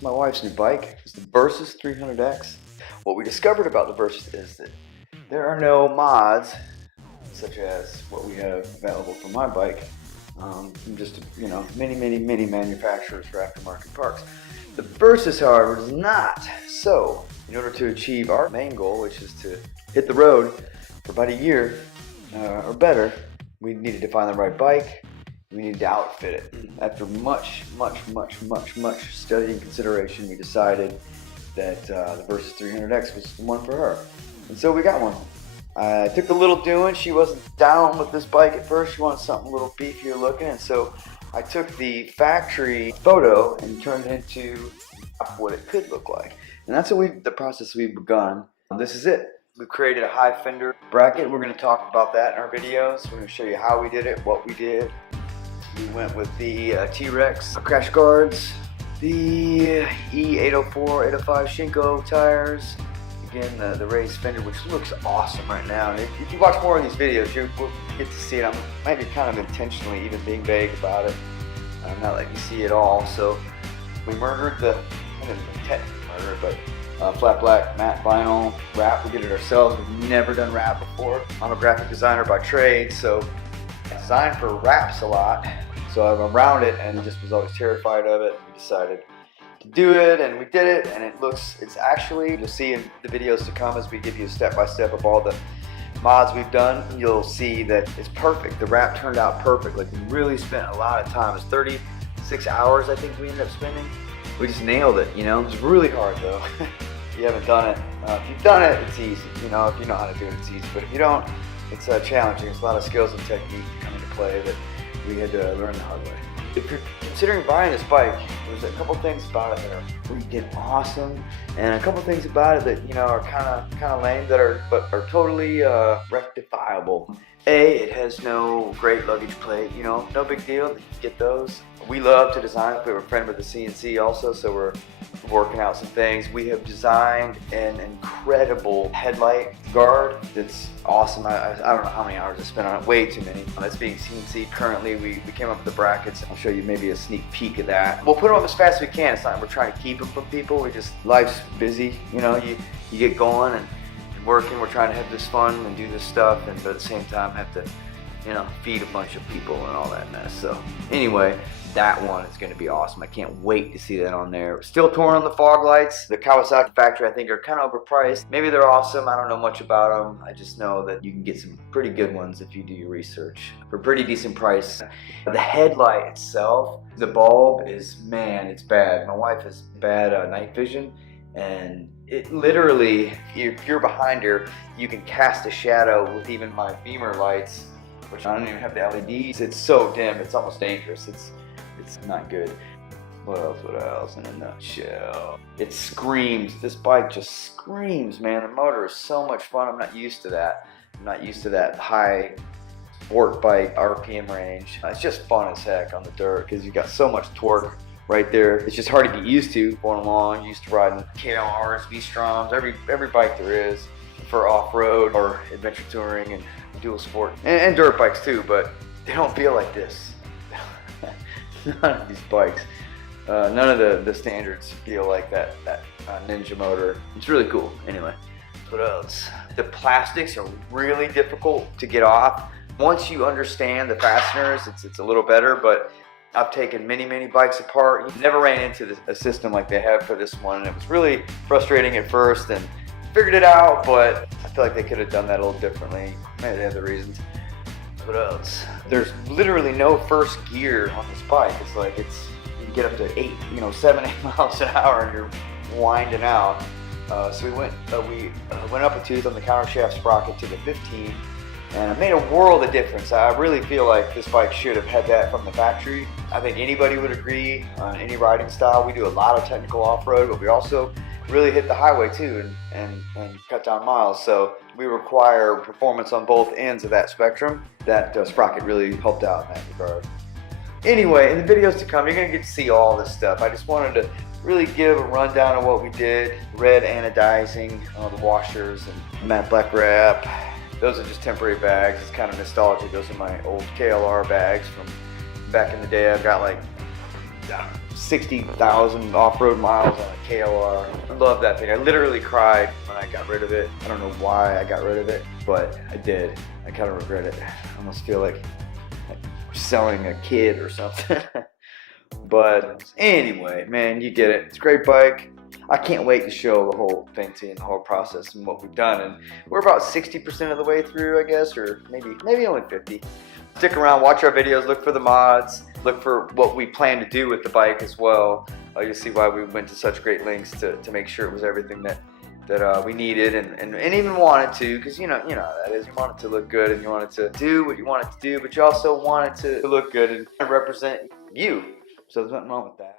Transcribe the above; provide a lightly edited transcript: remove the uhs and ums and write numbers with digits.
My wife's new bike is the VERSYS 300X. What we discovered about the VERSYS is that there are no mods, such as what we have available for my bike, from just many manufacturers for aftermarket parts. The VERSYS, however, does not. So, in order to achieve our main goal, which is to hit the road for about a year or better, we needed to find the right bike. We needed to outfit it. After much study and consideration, we decided that the VERSYS 300X was the one for her. And so we got one. I took a little doing. She wasn't down with this bike at first. She wanted something a little beefier looking. And so I took the factory photo and turned it into what it could look like. And that's the process we've begun. This is it. We've created a high fender bracket. We're going to talk about that in our videos. We're going to show you how we did it, what we did. We went with the T-Rex crash guards, the E804, 805 Shinko tires. Again, the raised fender, which looks awesome right now. And if you watch more of these videos, you will get to see it. I might be kind of intentionally even being vague about it. I'm not letting you see it all. So we murdered the, I didn't technically murder it, but flat black matte vinyl wrap. We did it ourselves. We've never done wrap before. I'm a graphic designer by trade, so I design for wraps a lot. So I'm around it and just was always terrified of it. We decided to do it, and we did it, and it's actually, you'll see in the videos to come as we give you a step-by-step of all the mods we've done, you'll see that it's perfect. The wrap turned out perfect. Like, we really spent a lot of time. It's 36 hours I think we ended up spending. We just nailed it, you know. It was really hard though. If you haven't done it, if you've done it, it's easy. You know, if you know how to do it, it's easy. But if you don't, it's challenging. It's a lot of skills and technique that come into play that we had to learn the hard way. If you're considering buying this bike, there's a couple things about it that are freaking awesome, and a couple things about it that are kind of lame but are totally rectifiable. It has no great luggage plate. No big deal. You get those. We love to design. We have a friend with a CNC also, so we're working out some things. We have designed an incredible headlight guard that's awesome. I don't know how many hours I spent on it, way too many. It's being CNC'd currently. We came up with the brackets. I'll show you maybe a sneak peek of that. We'll put them up as fast as we can. It's not like we're trying to keep them from people. Life's busy. You get going and working. We're trying to have this fun and do this stuff, but at the same time have to feed a bunch of people and all that mess. So anyway, that one is going to be awesome. I can't wait to see that on there. Still torn on the fog lights. The Kawasaki factory, I think, are kind of overpriced. Maybe they're awesome. I don't know much about them. I just know that you can get some pretty good ones if you do your research for a pretty decent price. The headlight itself, the bulb is, man, it's bad. My wife has bad night vision, and it literally, if you're behind her, you can cast a shadow with even my beamer lights, which I don't even have the LEDs. It's so dim, it's almost dangerous. It's not good. What else in a nutshell? It screams. This bike just screams, man. The motor is so much fun. I'm not used to that. I'm not used to that high sport bike RPM range. It's just fun as heck on the dirt because you got so much torque right there. It's just hard to get used to going along. Used to riding KLRs, V-Stroms, every bike there is for off-road or adventure touring and dual sport and dirt bikes too, but they don't feel like this. None of these bikes, none of the standards feel like that Ninja motor. It's really cool. Anyway, what else? The plastics are really difficult to get off. Once you understand the fasteners, it's a little better, but I've taken many bikes apart. Never ran into a system like they have for this one, and it was really frustrating at first, and figured it out, but I feel like they could have done that a little differently. Maybe they have the reasons. What else? There's literally no first gear on this bike. It's like you can get up to 7, 8 miles an hour and you're winding out. So we went up a tooth on the countershaft sprocket to the 15, and it made a world of difference. I really feel like this bike should have had that from the factory. I think anybody would agree on any riding style. We do a lot of technical off-road, but we also really hit the highway too and cut down miles. So we require performance on both ends of that spectrum. That sprocket really helped out in that regard. Anyway, in the videos to come, you're gonna get to see all this stuff. I just wanted to really give a rundown of what we did. Red anodizing, the washers and matte black wrap. Those are just temporary bags. It's kind of nostalgic. Those are my old KLR bags from back in the day. I've got like 60,000 off-road miles on a KLR. I love that thing. I literally cried when I got rid of it. I don't know why I got rid of it, but I did. I kind of regret it. I almost feel like we're selling a kid or something. But anyway, man, you get it. It's a great bike. I can't wait to show the whole thing to you and the whole process and what we've done. And we're about 60% of the way through, I guess, or maybe only 50. Stick around, watch our videos, look for the mods, look for what we plan to do with the bike as well. You'll see why we went to such great lengths to make sure it was everything that we needed and even wanted to, because you know how that is. You want it to look good and you want it to do what you want it to do, but you also want it to look good and represent you. So there's nothing wrong with that.